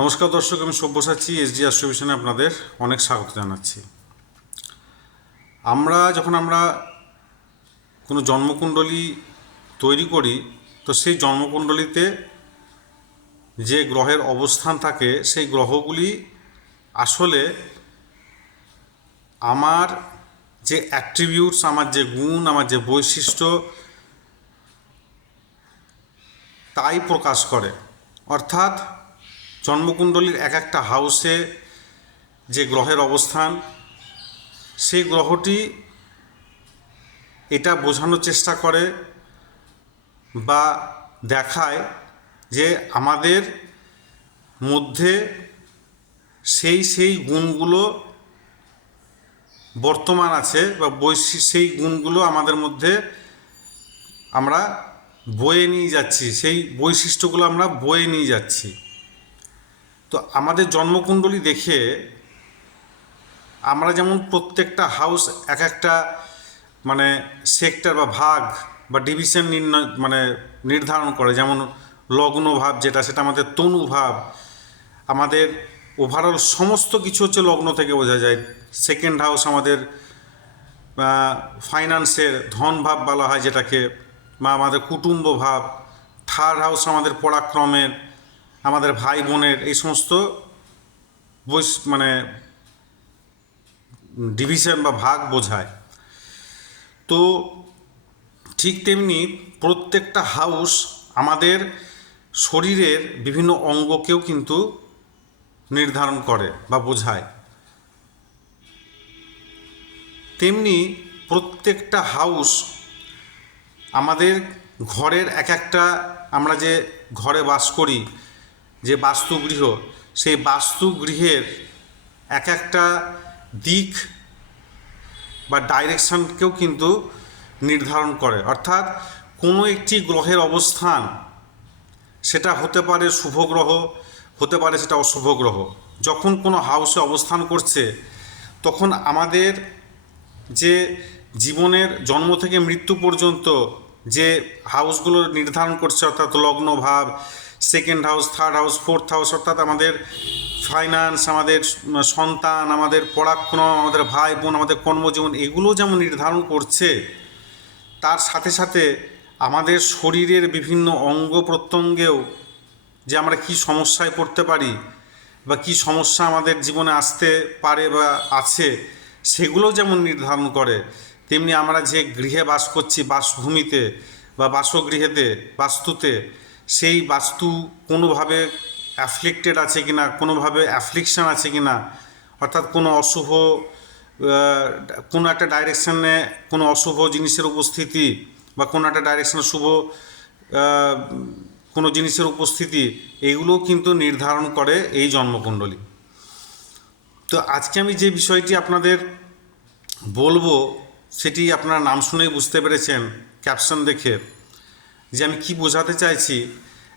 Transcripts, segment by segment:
নমস্কার দর্শক, আমি সব্যসাচী এসডি অ্যাস্ট্রোভিশনে আপনাদের অনেক স্বাগত জানাচ্ছি। যখন আমরা কোনো জন্মকুণ্ডলী তৈরি করি, তো সেই জন্মকুণ্ডলীতে যে গ্রহের অবস্থান থাকে সেই গ্রহগুলি আসলে আমার যে অ্যাট্রিবিউটস, আমার যে গুণ, আমার যে বৈশিষ্ট্য তাই প্রকাশ করে। অর্থাৎ জন্মকুণ্ডলীর এক একটা হাউসে যে গ্রহের অবস্থান, সেই গ্রহটি এটা বোঝানোর চেষ্টা করে বা দেখায় যে আমাদের মধ্যে সেই গুণগুলো বর্তমান আছে বা সেই গুণগুলো আমাদের মধ্যে আমরা বয়ে নিয়ে যাচ্ছি, সেই বৈশিষ্ট্যগুলো আমরা বয়ে নিয়ে যাচ্ছি। তো আমাদের জন্মকুণ্ডলী দেখে আমরা যেমন প্রত্যেকটা হাউস এক একটা সেক্টর বা ভাগ বা ডিভিশন নির্ধারণ করে। যেমন লগ্ন ভাব সেটা আমাদের তনু ভাব, আমাদের ওভারঅল সমস্ত কিছু হচ্ছে লগ্ন থেকে বোঝা যায়। সেকেন্ড হাউস আমাদের ফাইন্যান্সের ধন ভাব বলা হয় যেটাকে, বা আমাদের কুটুম্ব ভাব। থার্ড হাউস আমাদের পরাক্রমের, আমাদের ভাই বোনের এই সমস্ত ডিভিশন বা ভাগ বোঝায়। তো ঠিক তেমনি প্রত্যেকটা হাউস আমাদের শরীরের বিভিন্ন অঙ্গকেও কিন্তু নির্ধারণ করে বা বোঝায়। তেমনি প্রত্যেকটা হাউস আমাদের ঘরের এক একটা, আমরা যে ঘরে বাস করি, যে বাস্তুগৃহ, সেই বাস্তুগৃহের এক একটা দিক বা ডাইরেকশনকেও কিন্তু নির্ধারণ করে। অর্থাৎ কোনো একটি গ্রহের অবস্থান, সেটা হতে পারে শুভ গ্রহ, হতে পারে সেটা অশুভ গ্রহ, যখন কোনো হাউসে অবস্থান করছে তখন আমাদের যে জীবনের জন্ম থেকে মৃত্যু পর্যন্ত যে হাউসগুলো নির্ধারণ করছে, অর্থাৎ লগ্ন ভাব, second house, third house, fourth house, অর্থাৎ আমাদের ফাইন্যান্স, আমাদের সন্তান, আমাদের পরাক্রম, আমাদের ভাই বোন, আমাদের কর্মজীবন, এগুলো যেমন নির্ধারণ করছে, তার সাথে সাথে আমাদের শরীরের বিভিন্ন অঙ্গ প্রত্যঙ্গেও যে আমরা কি সমস্যায় পড়তে পারি বা কি সমস্যা আমাদের জীবনে আসতে পারে বা আছে, সেগুলোও যেমন নির্ধারণ করে। তেমনি আমরা যে গৃহে বাস করছি, বাসভূমিতে বা বাসগৃহেতে, বাস্তুতে, সেই বাস্তু কোনোভাবে অ্যাফ্লিক্টেড আছে কি না, কোনোভাবে অ্যাফ্লিকশান আছে কি না, অর্থাৎ কোনো অশুভ কোনো একটা ডাইরেকশানে কোনো অশুভ জিনিসের উপস্থিতি বা কোনো একটা ডাইরেকশানে শুভ কোনো জিনিসের উপস্থিতি, এইগুলোও কিন্তু নির্ধারণ করে এই জন্মকুণ্ডলী। তো আজকে আমি যে বিষয়টি আপনাদের বলবো, সেটি আপনারা নাম শুনেই বুঝতে পেরেছেন ক্যাপশন দেখে, যে আমি কি বোঝাতে চাইছি।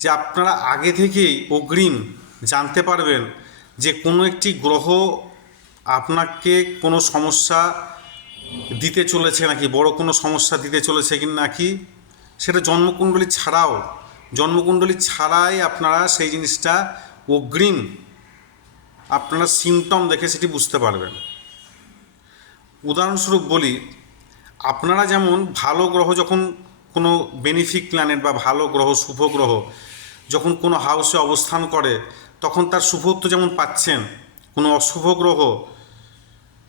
যে আপনারা আগে থেকেই অগ্রিম জানতে পারবেন যে কোনো একটি গ্রহ আপনাকে কোনো সমস্যা দিতে চলেছে নাকি, বড় কোনো সমস্যা দিতে চলেছে কি নাকি, সেটা জন্মকুণ্ডলী ছাড়াই আপনারা সেই জিনিসটা অগ্রিম আপনারা সিমটম দেখে সেটি বুঝতে পারবেন। উদাহরণস্বরূপ বলি, আপনারা যেমন ভালো গ্রহ, যখন কোনো বেনিফিক প্ল্যানেট বা ভালো গ্রহ, শুভ গ্রহ যখন কোনো হাউসে অবস্থান করে, তখন তার শুভত্ব যেমন পাচ্ছেন। কোনো অশুভ গ্রহ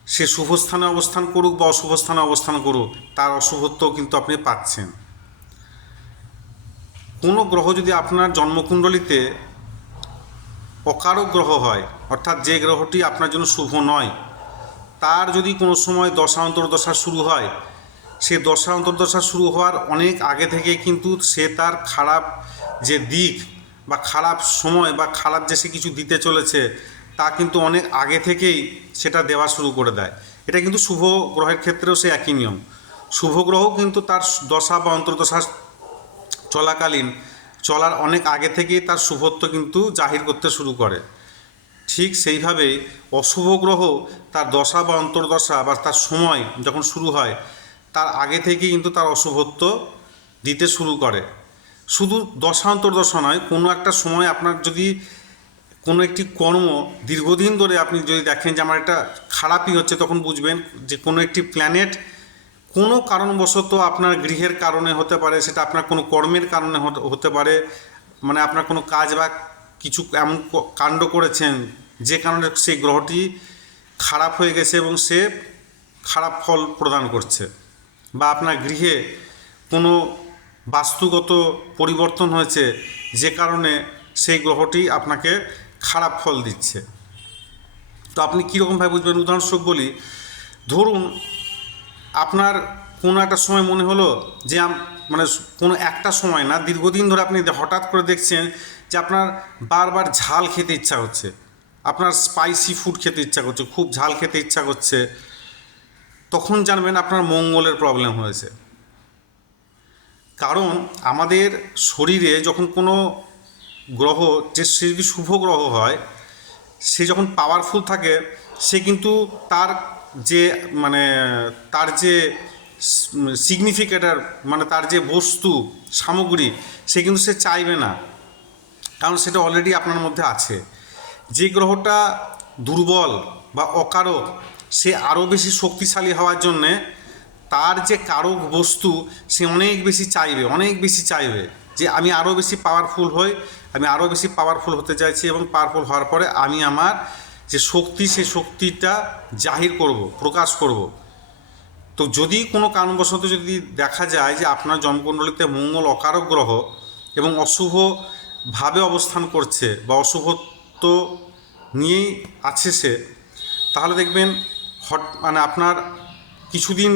সে শুভ স্থানে অবস্থান করুক বা অশুভ স্থানে অবস্থান করুক, তার অশুভত্বও কিন্তু আপনি পাচ্ছেন। কোনো গ্রহ যদি আপনার জন্মকুণ্ডলিতে অকারক গ্রহ হয়, অর্থাৎ যে গ্রহটি আপনার জন্য শুভ নয়, তার যদি কোনো সময় দশা অন্তর্দশা শুরু হয়, সে দশা অন্তর্দশা শুরু হওয়ার অনেক আগে থেকে কিন্তু সে তার খারাপ যে দিক বা খারাপ সময় বা খারাপ যে সে কিছু দিতে চলেছে, তা কিন্তু অনেক আগে থেকেই সেটা দেওয়া শুরু করে দেয়। এটা কিন্তু শুভ গ্রহের ক্ষেত্রেও সে একই নিয়ম। শুভ গ্রহ কিন্তু তার দশা বা অন্তর্দশা চলাকালীন, চলার অনেক আগে থেকেই তার শুভত্ব কিন্তু জাহির করতে শুরু করে। ঠিক সেইভাবেই অশুভ গ্রহ তার দশা বা অন্তর্দশা বা তার সময় যখন শুরু হয়, তার আগে থেকেই কিন্তু তার অশুভত্ব দিতে শুরু করে। শুধু দশা অন্তর্দশা নয়, কোনো একটা সময় আপনার যদি কোনো একটি কর্ম দীর্ঘদিন ধরে আপনি যদি দেখেন যে আমার একটা খারাপই হচ্ছে, তখন বুঝবেন যে কোনো একটি প্ল্যানেট কোনো কারণবশত আপনার গৃহের কারণে হতে পারে, সেটা আপনার কোনো কর্মের কারণে হতে পারে, মানে আপনার কোনো কাজ বা কিছু এমন কাণ্ড করেছেন যে কারণে সেই গ্রহটি খারাপ হয়ে গেছে এবং সে খারাপ ফল প্রদান করছে, বা আপনার গৃহে কোনো বাস্তুগত পরিবর্তন হয়েছে যে কারণে সেই গ্রহটি আপনাকে খারাপ ফল দিচ্ছে। তো আপনি কীরকমভাবে বুঝবেন? উদাহরণস্বরূপ বলি, ধরুন আপনার কোনো একটা সময় মনে হলো যে মানে কোনো একটা সময় না, দীর্ঘদিন ধরে আপনি হঠাৎ করে দেখছেন যে আপনার বারবার ঝাল খেতে ইচ্ছা হচ্ছে, আপনার স্পাইসি ফুড খেতে ইচ্ছা করছে, খুব ঝাল খেতে ইচ্ছা করছে, তখন জানবেন আপনার মঙ্গলের প্রবলেম হয়েছে। কারণ আমাদের শরীরে যখন কোনো গ্রহ, যে সে যদি শুভ গ্রহ হয়, সে যখন পাওয়ারফুল থাকে, সে কিন্তু তার যে মানে তার যে সিগনিফিকেটার, মানে তার যে বস্তু সামগ্রী, সে কিন্তু সে চাইবে না, কারণ সেটা অলরেডি আপনার মধ্যে আছে। যে গ্রহটা দুর্বল বা অকারক, সে আরও বেশি শক্তিশালী হওয়ার জন্যে তার যে কারক বস্তু সে অনেক বেশি চাইবে যে আমি আরও বেশি পাওয়ারফুল হই, আমি আরও বেশি পাওয়ারফুল হতে চাইছি, এবং পাওয়ারফুল হওয়ার পরে আমি আমার যে শক্তি, সেই শক্তিটা জাহির করব, প্রকাশ করব। তো যদি কোনো কারণবশত যদি দেখা যায় যে আপনার জন্মকুণ্ডলিতে মঙ্গল অকারক গ্রহ এবং অশুভভাবে অবস্থান করছে বা অশুভত্ব নিয়েই আছে সে, তাহলে দেখবেন মানে আপনার কিছুদিন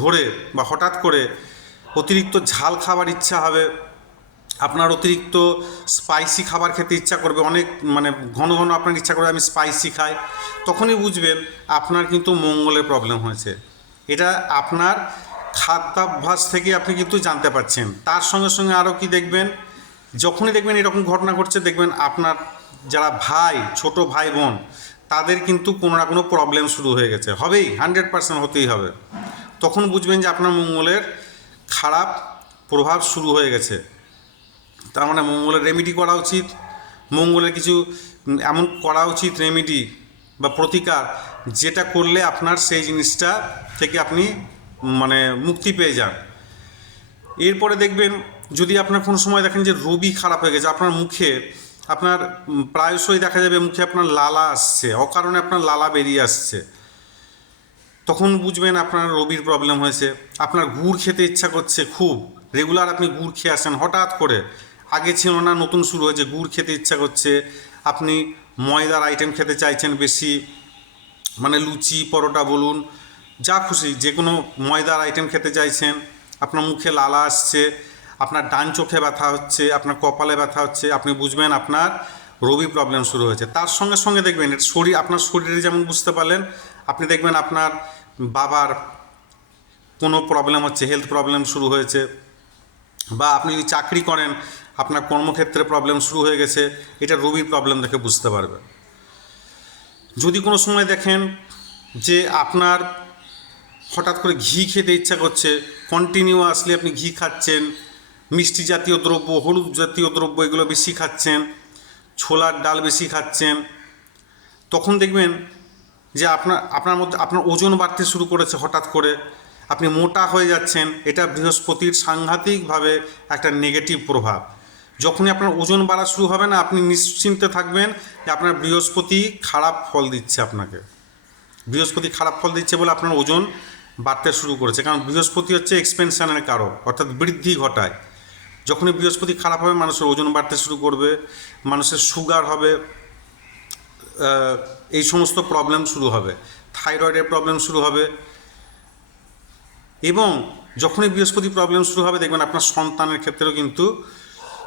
ধরে বা হঠাৎ করে অতিরিক্ত ঝাল খাবার ইচ্ছা হবে, আপনার অতিরিক্ত স্পাইসি খাবার খেতে ইচ্ছা করবে, অনেক মানে ঘন ঘন আপনার ইচ্ছা করবে আমি স্পাইসি খাই, তখনই বুঝবেন আপনার কিন্তু মঙ্গলের প্রবলেম হয়েছে। এটা আপনার খাদ্যাভ্যাস থেকে আপনি কিন্তু জানতে পারছেন। তার সঙ্গে সঙ্গে আরও কি দেখবেন, যখনই দেখবেন এরকম ঘটনা ঘটছে, দেখবেন আপনার যারা ভাই, ছোট ভাই বোন, তাদের কিন্তু কোনো না কোনো প্রবলেম শুরু হয়ে গেছে, হবেই, 100% হতেই হবে। তখন বুঝবেন যে আপনার মঙ্গলের খারাপ প্রভাব শুরু হয়ে গেছে। তার মানে মঙ্গলের রেমেডি করা উচিত, মঙ্গলের কিছু এমন করা উচিত রেমেডি বা প্রতিকার, যেটা করলে আপনার সেই জিনিসটা থেকে আপনি মানে মুক্তি পেয়ে যান। এরপরে দেখবেন যদি আপনার কোনো সময় দেখেন যে রবি খারাপ হয়ে গেছে, আপনার মুখে আপনার প্রায়শই দেখা যাবে মুখে আপনার লালা আসছে, অকারণে আপনার লালা বেরিয়ে আসছে, তখন বুঝবেন আপনার রবির প্রবলেম হয়েছে। আপনার গুড় খেতে ইচ্ছা করছে, খুব রেগুলার আপনি গুড় খেয়ে আসেন, হঠাৎ করে, আগে ছিল না, নতুন শুরু হয়েছে, গুড় খেতে ইচ্ছা করছে, আপনি ময়দার আইটেম খেতে চাইছেন বেশি, মানে লুচি পরোটা বলুন, যা খুশি যে কোনো ময়দার আইটেম খেতে চাইছেন, আপনার মুখে লালা আসছে, আপনার ডান চোখে ব্যথা হচ্ছে, আপনার কপালে ব্যথা হচ্ছে, আপনি বুঝবেন আপনার রবি প্রবলেম শুরু হয়েছে। তার সঙ্গে সঙ্গে দেখবেন আপনার শরীরে যেমন বুঝতে পারলেন, আপনি দেখবেন আপনার বাবার কোনো প্রবলেম হচ্ছে, হেলথ প্রবলেম শুরু হয়েছে, বা আপনি যদি চাকরি করেন আপনার কর্মক্ষেত্রে প্রবলেম শুরু হয়ে গেছে, এটা রবির প্রবলেম দেখে বুঝতে পারবেন। যদি কোনো সময় দেখেন যে আপনার হঠাৎ করে ঘি খেতে ইচ্ছা করছে, কন্টিনিউয়াসলি আপনি ঘি খাচ্ছেন, মিষ্টি জাতীয় দ্রব্য, হলুদ জাতীয় দ্রব্য এগুলো বেশি খাচ্ছেন, ছোলার ডাল বেশি খাচ্ছেন, তখন দেখবেন যে আপনার মধ্যে আপনার ওজন বাড়তে শুরু করেছে, হঠাৎ করে আপনি মোটা হয়ে যাচ্ছেন। এটা বৃহস্পতির সাংঘাতিকভাবে একটা নেগেটিভ প্রভাব। যখনই আপনার ওজন বাড়া শুরু হবে না, আপনি নিশ্চিন্তে থাকবেন যে আপনার বৃহস্পতি খারাপ ফল দিচ্ছে আপনাকে, বৃহস্পতি খারাপ ফল দিচ্ছে বলে আপনার ওজন বাড়তে শুরু করেছে। কারণ বৃহস্পতি হচ্ছে এক্সপেনশনের কারক, অর্থাৎ বৃদ্ধি ঘটায়। যখনই বৃহস্পতি খারাপ হবে, মানুষের ওজন বাড়তে শুরু করবে, মানুষের সুগার হবে, এই সমস্ত প্রবলেম শুরু হবে, থাইরয়েডের প্রবলেম শুরু হবে। এবং যখনই বৃহস্পতি প্রবলেম শুরু হবে, দেখবেন আপনার সন্তানের ক্ষেত্রেও কিন্তু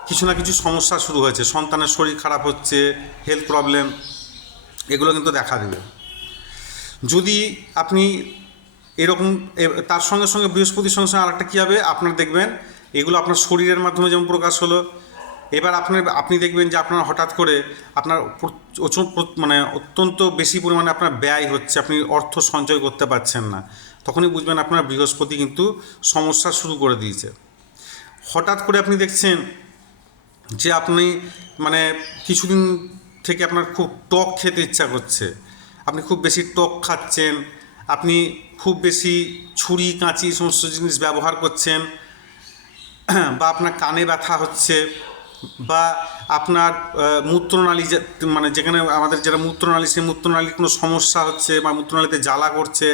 কিছু না কিছু সমস্যা শুরু হয়েছে, সন্তানের শরীর খারাপ হচ্ছে, হেলথ প্রবলেম, এগুলো কিন্তু দেখা দেবে। যদি আপনি এরকম, তার সঙ্গে সঙ্গে বৃহস্পতির সঙ্গে সঙ্গে আরেকটা কী হবে, আপনার দেখবেন এগুলো আপনার শরীরের মাধ্যমে যেমন প্রকাশ হলো, এবার আপনি দেখবেন যে আপনার হঠাৎ করে আপনার মানে অত্যন্ত বেশি পরিমাণে আপনার ব্যয় হচ্ছে, আপনি অর্থ সঞ্চয় করতে পারছেন না, তখনই বুঝবেন আপনার বৃহস্পতি কিন্তু সমস্যা শুরু করে দিয়েছে। হঠাৎ করে আপনি দেখছেন যে আপনি মানে কিছুদিন থেকে আপনার খুব টক খেতে ইচ্ছা করছে, আপনি খুব বেশি টক খাচ্ছেন, আপনি খুব বেশি ছুরি কাঁচি সমস্ত জিনিস ব্যবহার করছেন, বা আপনার কানে ব্যথা হচ্ছে, বা আপনার মূত্রনালী মানে যেখানে আমাদের যেটা মূত্রনালী, সেই মূত্রনালীর কোনো সমস্যা হচ্ছে বা মূত্রনালীতে জ্বালা করছে,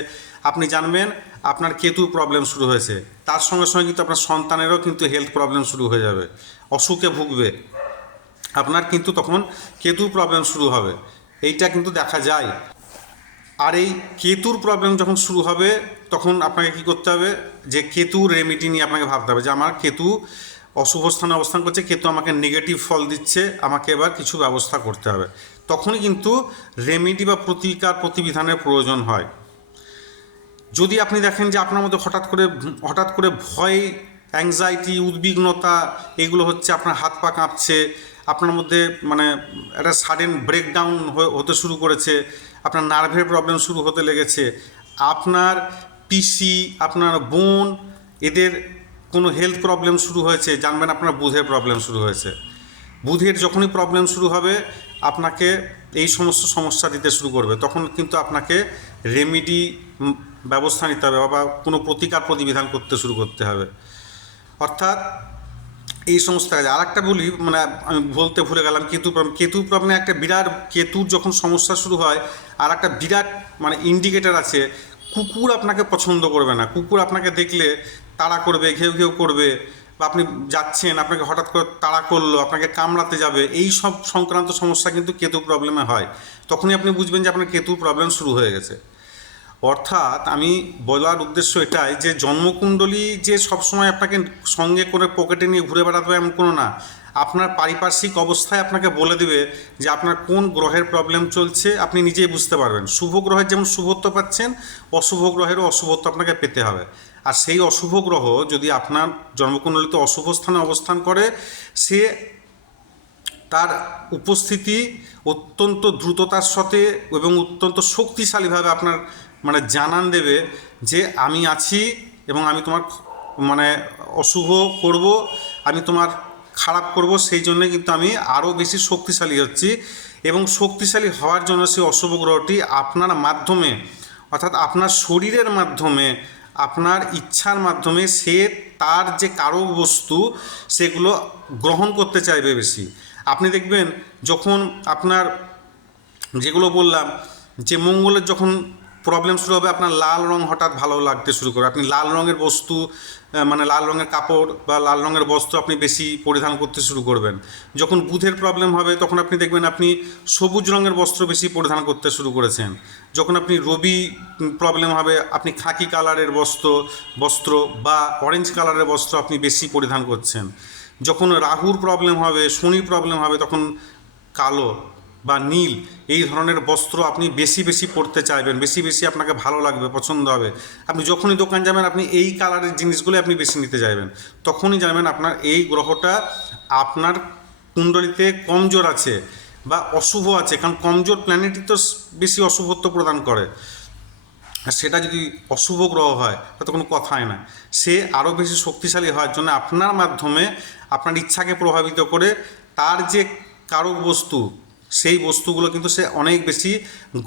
আপনি জানবেন আপনার কেতুর প্রবলেম শুরু হয়েছে। তার সঙ্গে সঙ্গে কিন্তু আপনার সন্তানেরও কিন্তু হেলথ প্রবলেম শুরু হয়ে যাবে, অসুখে ভুগবে, আপনার কিন্তু তখন কেতুর প্রবলেম শুরু হবে। এইটা কিন্তু দেখা যায়। আর এই কেতুর প্রবলেম যখন শুরু হবে তখন আপনাকে কী করতে হবে, যে কেতুর রেমেডি নিয়ে আপনাকে ভাবতে হবে যে আমার কেতু অশুভ স্থানে অবস্থান করছে, কেতু আমাকে নেগেটিভ ফল দিচ্ছে, আমাকে এবার কিছু ব্যবস্থা করতে হবে। তখনই কিন্তু রেমেডি বা প্রতিকার প্রতিবিধানের প্রয়োজন হয়। যদি আপনি দেখেন যে আপনার মধ্যে হঠাৎ করে ভয়, অ্যাংজাইটি, উদ্বিগ্নতা এগুলো হচ্ছে, আপনার হাত পা কাঁপছে, আপনার মধ্যে মানে একটা সাডেন ব্রেকডাউন হতে শুরু করেছে, আপনার নার্ভের প্রবলেম শুরু হতে লেগেছে, আপনার পিসি, আপনার বোন এদের কোনো হেলথ প্রবলেম শুরু হয়েছে, জানবেন আপনার বুধের প্রবলেম শুরু হয়েছে। বুধের যখনই প্রবলেম শুরু হবে আপনাকে এই সমস্ত সমস্যা দিতে শুরু করবে, তখন কিন্তু আপনাকে রেমিডি ব্যবস্থা নিতে হবে বা কোনো প্রতিকার প্রতিবিধান করতে শুরু করতে হবে। অর্থাৎ এই সমস্ত কাজে আর একটা বলি, মানে আমি বলতে ভুলে গেলাম, কেতু প্রবলেমে একটা বিরাট, কেতুর যখন সমস্যা শুরু হয় আর একটা বিরাট মানে ইন্ডিকেটার আছে, কুকুর আপনাকে পছন্দ করবে না। কুকুর আপনাকে দেখলে তাড়া করবে, ঘেউ ঘেউ করবে, বা আপনি যাচ্ছেন আপনাকে হঠাৎ করে তাড়া করলো, আপনাকে কামড়াতে যাবে, এই সব সংক্রান্ত সমস্যা কিন্তু কেতু প্রবলেমে হয়। তখনই আপনি বুঝবেন যে আপনার কেতুর প্রবলেম শুরু হয়ে গেছে। অর্থাৎ আমি বলার উদ্দেশ্য এটাই যে জন্মকুণ্ডলী যে সবসময় আপনাকে সঙ্গে করে পকেটে নিয়ে ঘুরে বেড়াতে হবে এমন কোনো না। আপনার পারিপার্শ্বিক অবস্থায় আপনাকে বলে দেবে যে আপনার কোন গ্রহের প্রবলেম চলছে, আপনি নিজেই বুঝতে পারবেন। শুভ গ্রহের যেমন শুভত্ব পাচ্ছেন, অশুভ গ্রহেরও অশুভত্ব আপনাকে পেতে হবে। আর সেই অশুভ গ্রহ যদি আপনার জন্মকুণ্ডলীতে অশুভ স্থানে অবস্থান করে, সে তার উপস্থিতি অত্যন্ত দ্রুততার সাথে এবং অত্যন্ত শক্তিশালীভাবে আপনার মানে জানান দেবে যে আমি আছি এবং আমি তোমার মানে অশুভ করব, আমি তোমার খারাপ করব, সেই জন্যে কিন্তু আমি আরও বেশি শক্তিশালী হচ্ছি। এবং শক্তিশালী হওয়ার জন্য সেই অশুভ গ্রহটি আপনার মাধ্যমে, অর্থাৎ আপনার শরীরের মাধ্যমে, আপনার ইচ্ছার মাধ্যমে সে তার যে কারক বস্তু সেগুলো গ্রহণ করতে চাইবে বেশি। আপনি দেখবেন যখন আপনার যেগুলো বললাম যে মঙ্গলের যখন প্রবলেম শুরু হবে, আপনার লাল রং হঠাৎ ভালো লাগতে শুরু করে, আপনি লাল রঙের বস্তু মানে লাল রঙের কাপড় বা লাল রঙের বস্ত্র আপনি বেশি পরিধান করতে শুরু করবেন। যখন বুধের প্রবলেম হবে তখন আপনি দেখবেন আপনি সবুজ রঙের বস্ত্র বেশি পরিধান করতে শুরু করেছেন। যখন আপনি রবি প্রবলেম হবে আপনি খাকি কালারের বস্ত্র বা অরেঞ্জ কালারের বস্ত্র আপনি বেশি পরিধান করছেন। যখন রাহুর প্রবলেম হবে, শনির প্রবলেম হবে, তখন কালো বা নীল এই ধরনের বস্ত্র আপনি বেশি বেশি পরতে চাইবেন, বেশি বেশি আপনাকে ভালো লাগবে, পছন্দ হবে। আপনি যখনই দোকান যাবেন আপনি এই কালারের জিনিসগুলো আপনি বেশি নিতে চাইবেন, তখনই জানবেন আপনার এই গ্রহটা আপনার কুণ্ডলিতে কমজোর আছে বা অশুভ আছে। কারণ কমজোর প্ল্যানেটই তো বেশি অশুভত্ব প্রদান করে। আর সেটা যদি অশুভ গ্রহ হয় তাতে কোনো কথাই না, সে আরও বেশি শক্তিশালী হওয়ার জন্য আপনার মাধ্যমে আপনার ইচ্ছাকে প্রভাবিত করে তার যে কারক বস্তু সেই বস্তুগুলো কিন্তু সে অনেক বেশি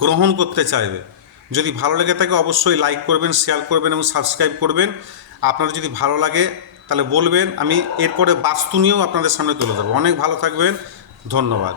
গ্রহণ করতে চাইবে। যদি ভালো লেগে থাকে অবশ্যই লাইক করবেন, শেয়ার করবেন এবং সাবস্ক্রাইব করবেন। আপনার যদি ভালো লাগে তাহলে বলবেন, আমি এরপরে বাস্তু নিয়েও আপনাদের সামনে তুলে ধরবো। অনেক ভালো থাকবেন, ধন্যবাদ।